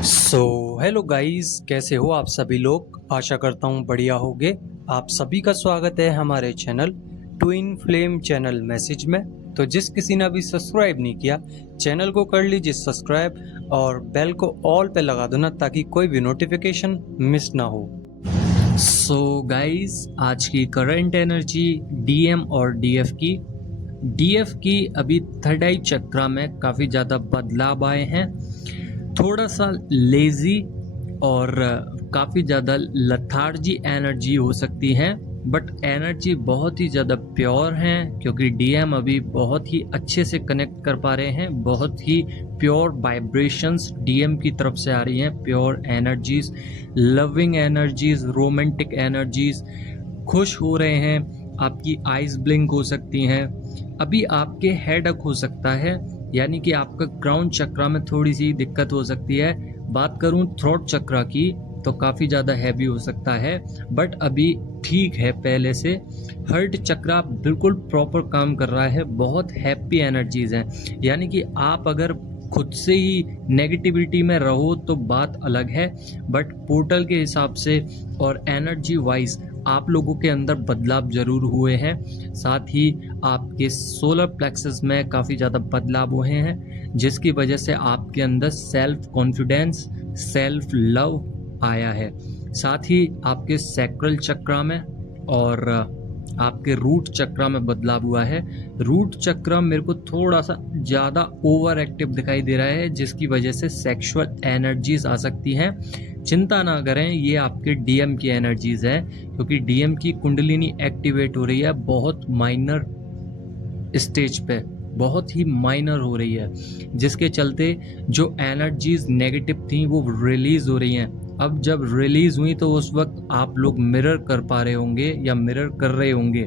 Hello guys, कैसे हो आप सभी लोग। आशा करता हूँ बढ़िया होगे। आप सभी का स्वागत है हमारे channel twin flame channel message में। तो जिस किसी ने अभी सब्सक्राइब नहीं किया, चैनल को कर लीजिए सब्सक्राइब और बेल को ऑल पे लगा दो ना, ताकि कोई भी नोटिफिकेशन मिस ना हो। गाइस, आज की करंट एनर्जी डीएम और डीएफ की अभी थर्ड आई चक्रा में काफ़ी ज़्यादा बदलाव आए हैं। थोड़ा सा लेजी और काफ़ी ज़्यादा लथार्जी एनर्जी हो सकती है, बट एनर्जी बहुत ही ज़्यादा प्योर है, क्योंकि डीएम अभी बहुत ही अच्छे से कनेक्ट कर पा रहे हैं। बहुत ही प्योर वाइब्रेशंस डीएम की तरफ से आ रही हैं, pure energies, loving energies, romantic energies. खुश हो रहे हैं, आपकी आइज ब्लिंक हो सकती हैं। अभी आपके हेडेक हो सकता है, यानी कि आपका क्राउन चक्रा में थोड़ी सी दिक्कत हो सकती है। बात करूं थ्रोट चक्रा की तो काफ़ी ज़्यादा हैवी हो सकता है, बट अभी ठीक है पहले से। हार्ट चक्रा बिल्कुल प्रॉपर काम कर रहा है, बहुत हैप्पी एनर्जीज हैं। यानी कि आप अगर खुद से ही नेगेटिविटी में रहो तो बात अलग है, बट पोर्टल के हिसाब से और एनर्जी वाइज आप लोगों के अंदर बदलाव जरूर हुए हैं। साथ ही आपके सोलर प्लेक्सस में काफ़ी ज़्यादा बदलाव हुए हैं, जिसकी वजह से आपके अंदर सेल्फ कॉन्फिडेंस, सेल्फ लव आया है। साथ ही आपके सैक्रल चक्रा में और आपके रूट चक्रा में बदलाव हुआ है। रूट चक्र मेरे को थोड़ा सा ज़्यादा ओवर एक्टिव दिखाई दे रहा है, जिसकी वजह से सेक्सुअल एनर्जीज आ सकती हैं। चिंता ना करें, ये आपके डीएम की एनर्जीज है, क्योंकि डीएम की कुंडलिनी एक्टिवेट हो रही है बहुत माइनर स्टेज पे, बहुत ही माइनर हो रही है, जिसके चलते जो एनर्जीज नेगेटिव थी वो रिलीज हो रही हैं। अब जब रिलीज हुई तो उस वक्त आप लोग मिरर कर पा रहे होंगे या मिरर कर रहे होंगे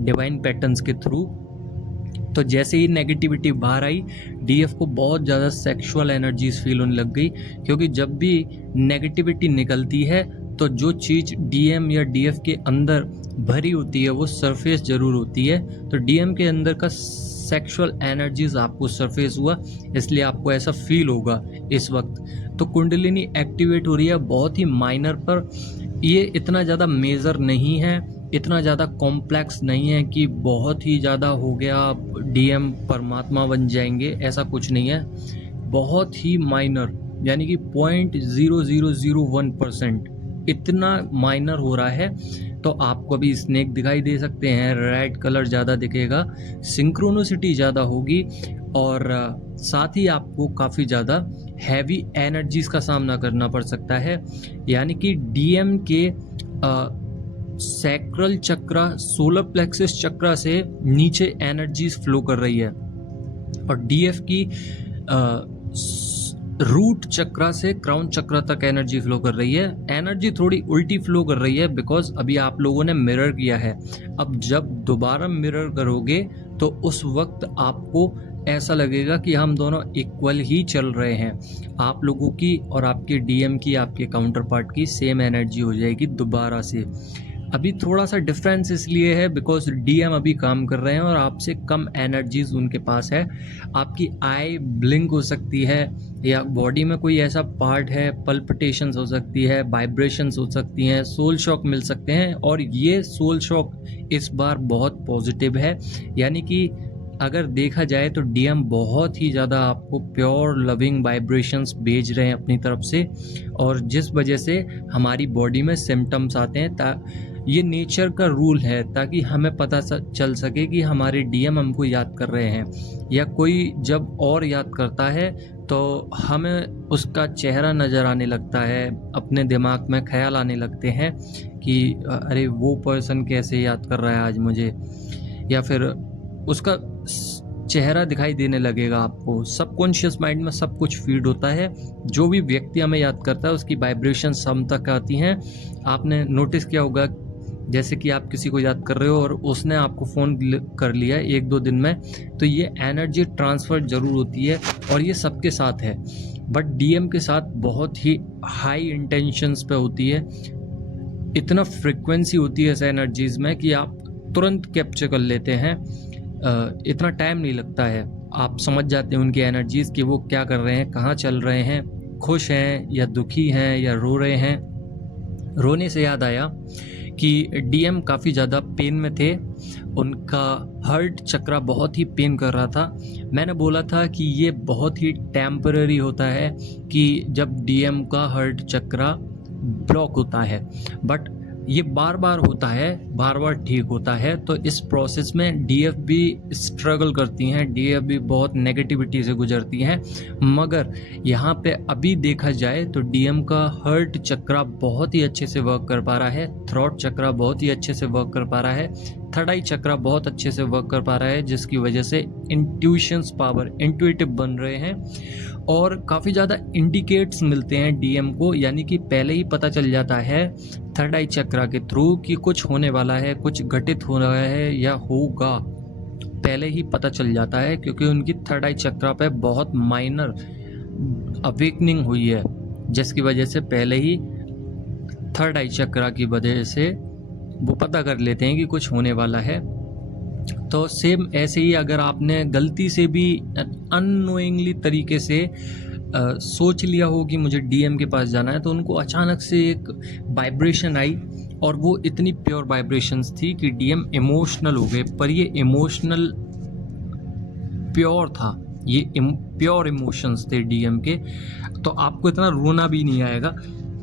डिवाइन पैटर्न्स के थ्रू। तो जैसे ही नेगेटिविटी बाहर आई, डीएफ को बहुत ज़्यादा सेक्सुअल एनर्जीज फील होने लग गई, क्योंकि जब भी नेगेटिविटी निकलती है तो जो चीज़ डीएम या डीएफ के अंदर भरी होती है वो सरफेस जरूर होती है। तो डीएम के अंदर का सेक्सुअल एनर्जीज आपको सरफेस हुआ, इसलिए आपको ऐसा फील होगा इस वक्त। तो कुंडलिनी एक्टिवेट हो रही है बहुत ही माइनर पर। ये इतना ज़्यादा मेजर नहीं है, इतना ज़्यादा कॉम्प्लेक्स नहीं है कि बहुत ही ज़्यादा हो गया डीएम परमात्मा बन जाएंगे, ऐसा कुछ नहीं है। बहुत ही माइनर, यानी कि 0.0001% इतना माइनर हो रहा है। तो आपको अभी स्नेक दिखाई दे सकते हैं, रेड कलर ज़्यादा दिखेगा, सिंक्रोनिसिटी ज़्यादा होगी, और साथ ही आपको काफ़ी ज़्यादा हैवी एनर्जीज का सामना करना पड़ सकता है। यानी कि डीएम के सैक्रल चक्रा, सोलर प्लेक्सस चक्रा से नीचे एनर्जीज फ्लो कर रही है, और डीएफ की रूट चक्रा से क्राउन चक्रा तक एनर्जी फ्लो कर रही है। एनर्जी थोड़ी उल्टी फ्लो कर रही है, बिकॉज अभी आप लोगों ने मिरर किया है। अब जब दोबारा मिरर करोगे तो उस वक्त आपको ऐसा लगेगा कि हम दोनों इक्वल ही चल रहे हैं। आप लोगों की और आपके डीएम की, आपके काउंटर पार्ट की सेम एनर्जी हो जाएगी दोबारा से। अभी थोड़ा सा डिफरेंस इसलिए है बिकॉज डीएम अभी काम कर रहे हैं और आपसे कम एनर्जीज उनके पास है। आपकी आई ब्लिंक हो सकती है, या बॉडी में कोई ऐसा पार्ट है, पल्पिटेशंस हो सकती है, वाइब्रेशंस हो सकती हैं, सोल शॉक मिल सकते हैं। और ये सोल शॉक इस बार बहुत पॉजिटिव है, यानी कि अगर देखा जाए तो डीएम बहुत ही ज़्यादा आपको प्योर लविंग वाइब्रेशंस भेज रहे हैं अपनी तरफ से, और जिस वजह से हमारी बॉडी में सिम्टम्स आते हैं। ये नेचर का रूल है, ताकि हमें पता चल सके कि हमारे डीएम हमको याद कर रहे हैं, या कोई जब और याद करता है तो हमें उसका चेहरा नज़र आने लगता है, अपने दिमाग में ख्याल आने लगते हैं कि अरे वो पर्सन कैसे याद कर रहा है आज मुझे, या फिर उसका चेहरा दिखाई देने लगेगा आपको। सबकॉन्शियस माइंड में सब कुछ फीड होता है, जो भी व्यक्ति हमें याद करता है उसकी वाइब्रेशंस हम तक आती हैं। आपने नोटिस किया होगा, जैसे कि आप किसी को याद कर रहे हो और उसने आपको फ़ोन कर लिया 1-2 दिन में, तो ये एनर्जी ट्रांसफ़र ज़रूर होती है, और ये सबके साथ है। बट डीएम के साथ बहुत ही हाई इंटेंशंस पे होती है, इतना फ्रिक्वेंसी होती है इस एनर्जीज़ में कि आप तुरंत कैप्चर कर लेते हैं। इतना टाइम नहीं लगता है, आप समझ जाते हैं उनकी एनर्जीज़ कि वो क्या कर रहे हैं, कहाँ चल रहे हैं, खुश हैं या दुखी हैं या रो रहे हैं। रोने से याद आया कि डीएम काफ़ी ज़्यादा पेन में थे, उनका हार्ट चक्रा बहुत ही पेन कर रहा था। मैंने बोला था कि ये बहुत ही टेम्पररी होता है कि जब डीएम का हार्ट चक्रा ब्लॉक होता है, बट ये बार बार होता है, बार बार ठीक होता है। तो इस प्रोसेस में डीएफ भी स्ट्रगल करती हैं, डीएफ भी बहुत नेगेटिविटी से गुजरती हैं, मगर यहाँ पे अभी देखा जाए तो डीएम का हार्ट चक्रा बहुत ही अच्छे से वर्क कर पा रहा है, थ्रोट चक्रा बहुत ही अच्छे से वर्क कर पा रहा है, थर्ड आई चक्रा बहुत अच्छे से वर्क कर पा रहा है, जिसकी वजह से इंट्यूशंस पावर, इंट्यूटिव बन रहे हैं और काफ़ी ज़्यादा इंडिकेट्स मिलते हैं डीएम को, यानी कि पहले ही पता चल जाता है थर्ड आई चक्रा के थ्रू कि कुछ होने वाला है, कुछ घटित हो रहा है या होगा, पहले ही पता चल जाता है, क्योंकि उनकी थर्ड आई चक्रा पे बहुत माइनर अवेकनिंग हुई है, जिसकी वजह से पहले ही थर्ड आई चक्रा की वजह से वो पता कर लेते हैं कि कुछ होने वाला है। तो सेम ऐसे ही अगर आपने गलती से भी अननोइंगली तरीके से सोच लिया हो कि मुझे डीएम के पास जाना है, तो उनको अचानक से एक वाइब्रेशन आई और वो इतनी प्योर वाइब्रेशंस थी कि डीएम इमोशनल हो गए। पर ये इमोशनल प्योर था, ये प्योर इमोशंस थे डीएम के, तो आपको इतना रोना भी नहीं आएगा।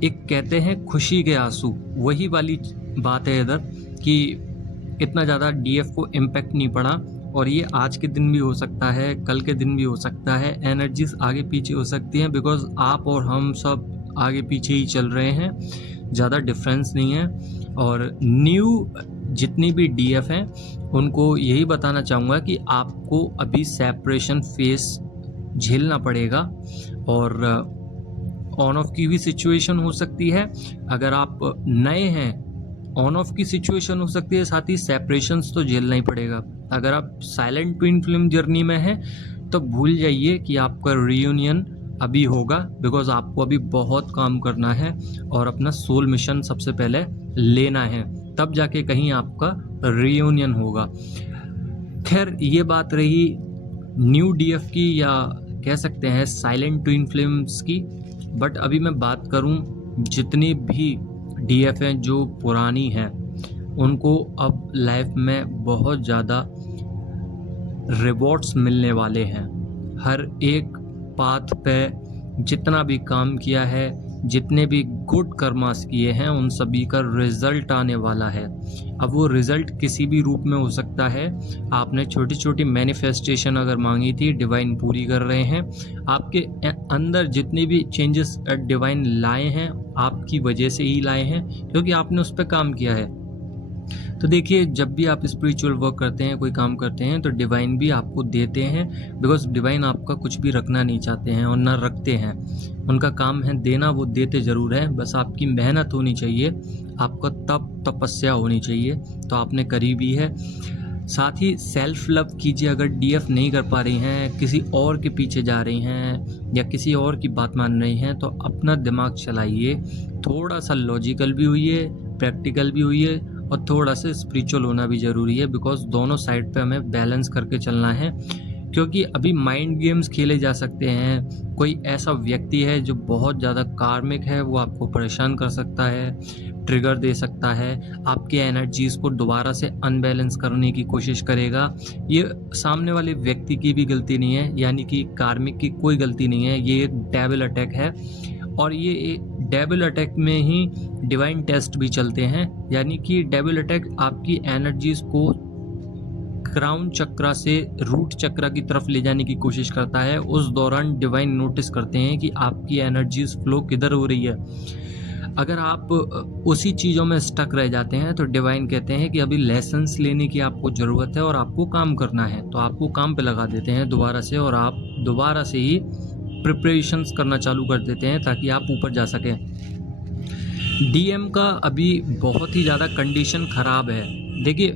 एक कहते हैं खुशी के आंसू, वही वाली बात है इधर कि इतना ज़्यादा डीएफ को इम्पैक्ट नहीं पड़ा। और ये आज के दिन भी हो सकता है, कल के दिन भी हो सकता है, एनर्जीज आगे पीछे हो सकती हैं, बिकॉज आप और हम सब आगे पीछे ही चल रहे हैं, ज़्यादा डिफरेंस नहीं है। और न्यू जितनी भी डीएफ हैं उनको यही बताना चाहूँगा कि आपको अभी सेपरेशन फेस झेलना पड़ेगा और ऑन ऑफ की भी सिचुएशन हो सकती है। अगर आप नए हैं, ऑन ऑफ की सिचुएशन हो सकती है, साथ ही सेपरेशंस तो झेलना ही पड़ेगा। अगर आप साइलेंट ट्विन फिल्म जर्नी में हैं तो भूल जाइए कि आपका रीयूनियन अभी होगा, बिकॉज आपको अभी बहुत काम करना है और अपना सोल मिशन सबसे पहले लेना है, तब जाके कहीं आपका रीयूनियन होगा। खैर, ये बात रही न्यू डीएफ की या कह सकते हैं साइलेंट ट्विन फिल्म्स की। बट अभी मैं बात करूं जितनी भी डीएफ हैं जो पुरानी हैं, उनको अब लाइफ में बहुत ज़्यादा रिवॉर्ड्स मिलने वाले हैं। हर एक पाथ पे जितना भी काम किया है, जितने भी गुड कर्मास किए हैं, उन सभी का रिजल्ट आने वाला है। अब वो रिजल्ट किसी भी रूप में हो सकता है। आपने छोटी छोटी मैनिफेस्टेशन अगर मांगी थी, डिवाइन पूरी कर रहे हैं। आपके अंदर जितने भी चेंजेस डिवाइन लाए हैं, आपकी वजह से ही लाए हैं, क्योंकि आपने उस पर काम किया है। तो देखिए, जब भी आप स्पिरिचुअल वर्क करते हैं, कोई काम करते हैं, तो डिवाइन भी आपको देते हैं, बिकॉज डिवाइन आपका कुछ भी रखना नहीं चाहते हैं और ना रखते हैं। उनका काम है देना, वो देते ज़रूर है, बस आपकी मेहनत होनी चाहिए, आपका तपस्या होनी चाहिए, तो आपने करी भी है। साथ ही सेल्फ लव कीजिए। अगर डीएफ नहीं कर पा रही हैं, किसी और के पीछे जा रही हैं या किसी और की बात मान रही हैं, तो अपना दिमाग चलाइए, थोड़ा सा लॉजिकल भी हुइए, प्रैक्टिकल भी हुइए और थोड़ा सा स्पिरिचुअल होना भी ज़रूरी है, बिकॉज दोनों साइड पे हमें बैलेंस करके चलना है। क्योंकि अभी माइंड गेम्स खेले जा सकते हैं। कोई ऐसा व्यक्ति है जो बहुत ज़्यादा कार्मिक है, वो आपको परेशान कर सकता है, ट्रिगर दे सकता है, आपके एनर्जीज़ को दोबारा से अनबैलेंस करने की कोशिश करेगा। ये सामने वाले व्यक्ति की भी गलती नहीं है, यानी कि कार्मिक की कोई गलती नहीं है, ये एक डेविल अटैक है। और ये एक डेविल अटैक में ही डिवाइन टेस्ट भी चलते हैं, यानी कि डेविल अटैक आपकी एनर्जीज़ को क्राउन चक्रा से रूट चक्रा की तरफ ले जाने की कोशिश करता है। उस दौरान डिवाइन नोटिस करते हैं कि आपकी एनर्जीज फ्लो किधर हो रही है। अगर आप उसी चीज़ों में स्टक रह जाते हैं तो डिवाइन कहते हैं कि अभी लेसन्स लेने की आपको ज़रूरत है और आपको काम करना है, तो आपको काम पे लगा देते हैं दोबारा से, और आप दोबारा से ही प्रिपरेशंस करना चालू कर देते हैं ताकि आप ऊपर जा सकें। डीएम का अभी बहुत ही ज़्यादा कंडीशन ख़राब है। देखिए,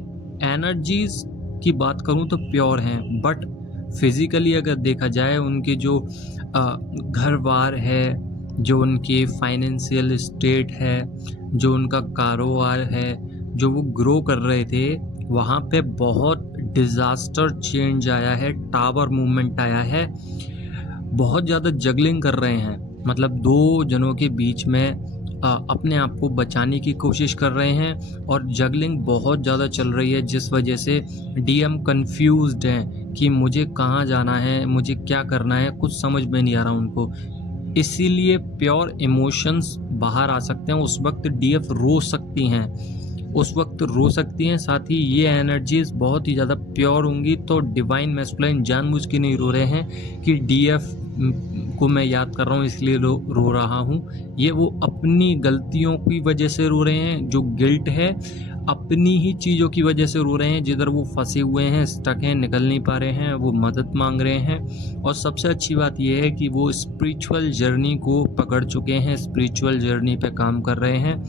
एनर्जीज़ की बात करूं तो प्योर हैं, बट फिज़िकली अगर देखा जाए, उनके जो घर बार है, जो उनके फाइनेंशियल स्टेट है, जो उनका कारोबार है, जो वो ग्रो कर रहे थे, वहाँ पे बहुत डिज़ास्टर चेंज आया है, टावर मूवमेंट आया है, बहुत ज़्यादा जगलिंग कर रहे हैं। मतलब दो जनों के बीच में अपने आप को बचाने की कोशिश कर रहे हैं और जगलिंग बहुत ज़्यादा चल रही है, जिस वजह से डीएम कंफ्यूज्ड हैं कि मुझे कहाँ जाना है, मुझे क्या करना है, कुछ समझ में नहीं आ रहा उनको। इसीलिए प्योर इमोशंस बाहर आ सकते हैं। उस वक्त डीएफ रो सकती हैं, उस वक्त रो सकती हैं। साथ ही ये एनर्जीज बहुत ही ज़्यादा प्योर होंगी। तो डिवाइन मैस्कुलाइन जानबूझ के नहीं रो रहे हैं कि डीएफ को मैं याद कर रहा हूँ इसलिए रो रहा हूँ। ये वो अपनी गलतियों की वजह से रो रहे हैं, जो गिल्ट है अपनी ही चीज़ों की वजह से रो रहे हैं, जिधर वो फंसे हुए हैं, स्टक हैं, निकल नहीं पा रहे हैं, वो मदद मांग रहे हैं। और सबसे अच्छी बात यह है कि वो स्पिरिचुअल जर्नी को पकड़ चुके हैं, स्पिरिचुअल जर्नी पे काम कर रहे हैं।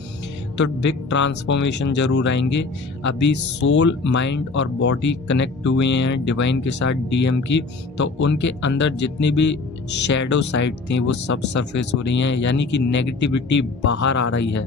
तो बिग ट्रांसफॉर्मेशन जरूर आएंगे। अभी सोल, माइंड और बॉडी कनेक्ट हुए हैं डिवाइन के साथ डीएम की, तो उनके अंदर जितनी भी शैडो साइड थी वो सब सरफेस हो रही हैं, यानी कि नेगेटिविटी बाहर आ रही है।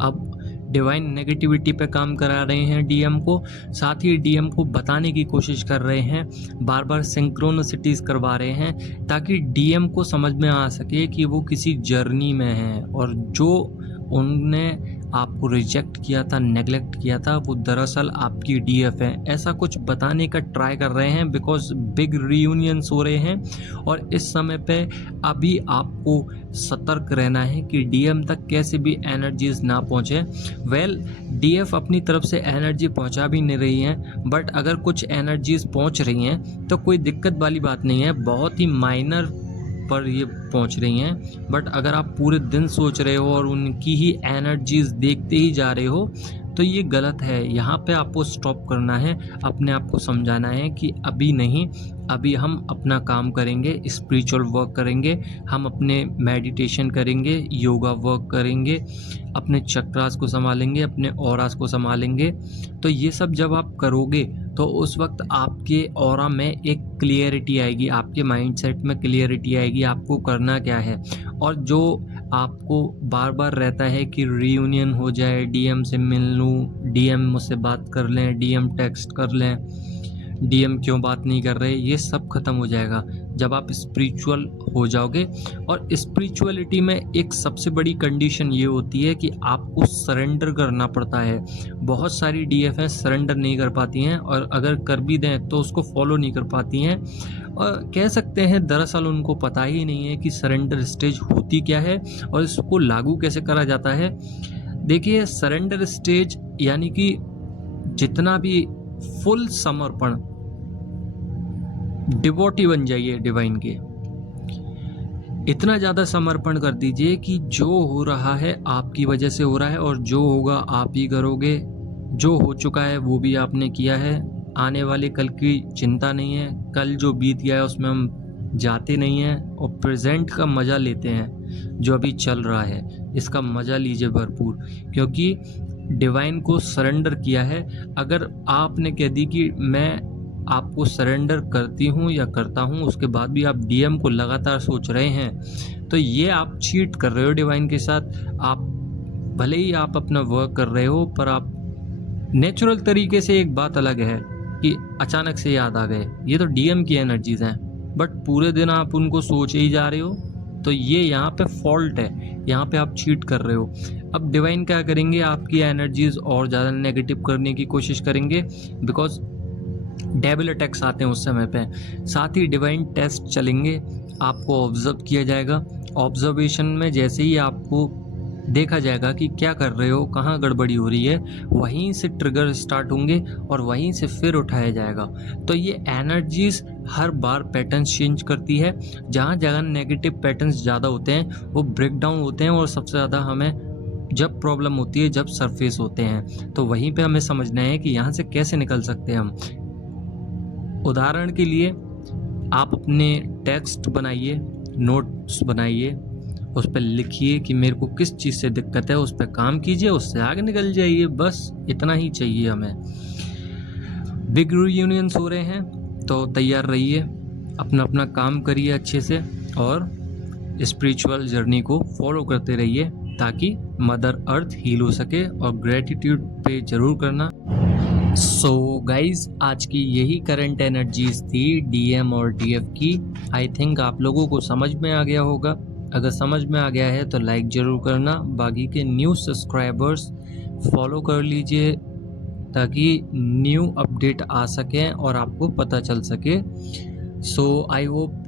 अब डिवाइन नेगेटिविटी पे काम करा रहे हैं डीएम को, साथ ही डीएम को बताने की कोशिश कर रहे हैं, बार बार सिंक्रोनिसिटीज करवा रहे हैं, ताकि डीएम को समझ में आ सके कि वो किसी जर्नी में हैं और जो उनने आपको रिजेक्ट किया था, नेगलेक्ट किया था, वो दरअसल आपकी डीएफ है। ऐसा कुछ बताने का ट्राई कर रहे हैं, बिकॉज बिग रियूनियंस हो रहे हैं और इस समय पे अभी आपको सतर्क रहना है कि डीएम तक कैसे भी एनर्जीज ना पहुंचे। वेल, डीएफ अपनी तरफ से एनर्जी पहुंचा भी नहीं रही हैं, बट अगर कुछ एनर्जीज पहुंच रही हैं तो कोई दिक्कत वाली बात नहीं है, बहुत ही माइनर पर ये पहुंच रही हैं। बट अगर आप पूरे दिन सोच रहे हो और उनकी ही एनर्जीज देखते ही जा रहे हो तो ये गलत है। यहाँ पे आपको स्टॉप करना है, अपने आप को समझाना है कि अभी नहीं, अभी हम अपना काम करेंगे, स्पिरिचुअल वर्क करेंगे, हम अपने मेडिटेशन करेंगे, योगा वर्क करेंगे, अपने चक्रास को संभालेंगे, अपने ऑरास को संभालेंगे। तो ये सब जब आप करोगे तो उस वक्त आपके ऑरा में एक क्लियरिटी आएगी, आपके माइंडसेट में क्लियरिटी आएगी, आपको करना क्या है। और जो आपको बार बार रहता है कि रीयूनियन हो जाए, डीएम से मिल लूँ, डीएम मुझसे बात कर लें, डीएम टेक्स्ट कर लें, डीएम क्यों बात नहीं कर रहे, ये सब खत्म हो जाएगा जब आप स्पिरिचुअल हो जाओगे। और स्पिरिचुअलिटी में एक सबसे बड़ी कंडीशन ये होती है कि आपको सरेंडर करना पड़ता है। बहुत सारी डीएफ हैं सरेंडर नहीं कर पाती हैं, और अगर कर भी दें तो उसको फॉलो नहीं कर पाती हैं, और कह सकते हैं दरअसल उनको पता ही नहीं है कि सरेंडर स्टेज होती क्या है और इसको लागू कैसे करा जाता है। देखिए, सरेंडर स्टेज यानी कि जितना भी फुल समर्पण, डिवोटी बन जाइए डिवाइन के, इतना ज़्यादा समर्पण कर दीजिए कि जो हो रहा है आपकी वजह से हो रहा है और जो होगा आप ही करोगे। जो हो चुका है वो भी आपने किया है, आने वाले कल की चिंता नहीं है, कल जो बीत गया है उसमें हम जाते नहीं हैं और प्रेजेंट का मज़ा लेते हैं। जो अभी चल रहा है इसका मज़ा लीजिए भरपूर, क्योंकि डिवाइन को सरेंडर किया है। अगर आपने कह दी कि मैं आपको सरेंडर करती हूँ या करता हूँ, उसके बाद भी आप डीएम को लगातार सोच रहे हैं, तो ये आप चीट कर रहे हो डिवाइन के साथ। आप भले ही आप अपना वर्क कर रहे हो, पर आप नेचुरल तरीके से, एक बात अलग है कि अचानक से याद आ गए, ये तो डीएम की एनर्जीज हैं, बट पूरे दिन आप उनको सोचे ही जा रहे हो, तो ये यहाँ पे फॉल्ट है, यहाँ पे आप चीट कर रहे हो। अब डिवाइन क्या करेंगे, आपकी एनर्जीज और ज़्यादा नेगेटिव करने की कोशिश करेंगे, बिकॉज डेविल अटैक्स आते हैं उस समय पे। साथ ही डिवाइन टेस्ट चलेंगे, आपको ऑब्जर्व किया जाएगा। ऑब्जर्वेशन में जैसे ही आपको देखा जाएगा कि क्या कर रहे हो, कहाँ गड़बड़ी हो रही है, वहीं से ट्रिगर स्टार्ट होंगे और वहीं से फिर उठाया जाएगा। तो ये एनर्जीज हर बार पैटर्न्स चेंज करती है। जहाँ जगह नेगेटिव पैटर्न्स ज़्यादा होते हैं वो ब्रेक डाउन होते हैं, और सबसे ज़्यादा हमें जब प्रॉब्लम होती है जब सरफेस होते हैं, तो वहीं पे हमें समझना है कि यहाँ से कैसे निकल सकते हैं हम। उदाहरण के लिए आप अपने टेक्स्ट बनाइए, नोट्स बनाइए, उस पर लिखिए कि मेरे को किस चीज़ से दिक्कत है, उस पर काम कीजिए, उससे आगे निकल जाइए, बस इतना ही चाहिए हमें। बिग रियूनियंस हो रहे हैं तो तैयार रहिए, अपना अपना काम करिए अच्छे से और स्पिरिचुअल जर्नी को फॉलो करते रहिए, ताकि मदर अर्थ हील हो सके। और ग्रेटिट्यूड पे जरूर करना। सो गाइज, आज की यही करंट एनर्जीज थी डीएम और डीएफ की। आई थिंक आप लोगों को समझ में आ गया होगा। अगर समझ में आ गया है तो लाइक ज़रूर करना। बाकी के न्यू सब्सक्राइबर्स फॉलो कर लीजिए ताकि न्यू अपडेट आ सकें और आपको पता चल सके। सो आई होप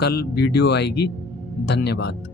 कल वीडियो आएगी। धन्यवाद।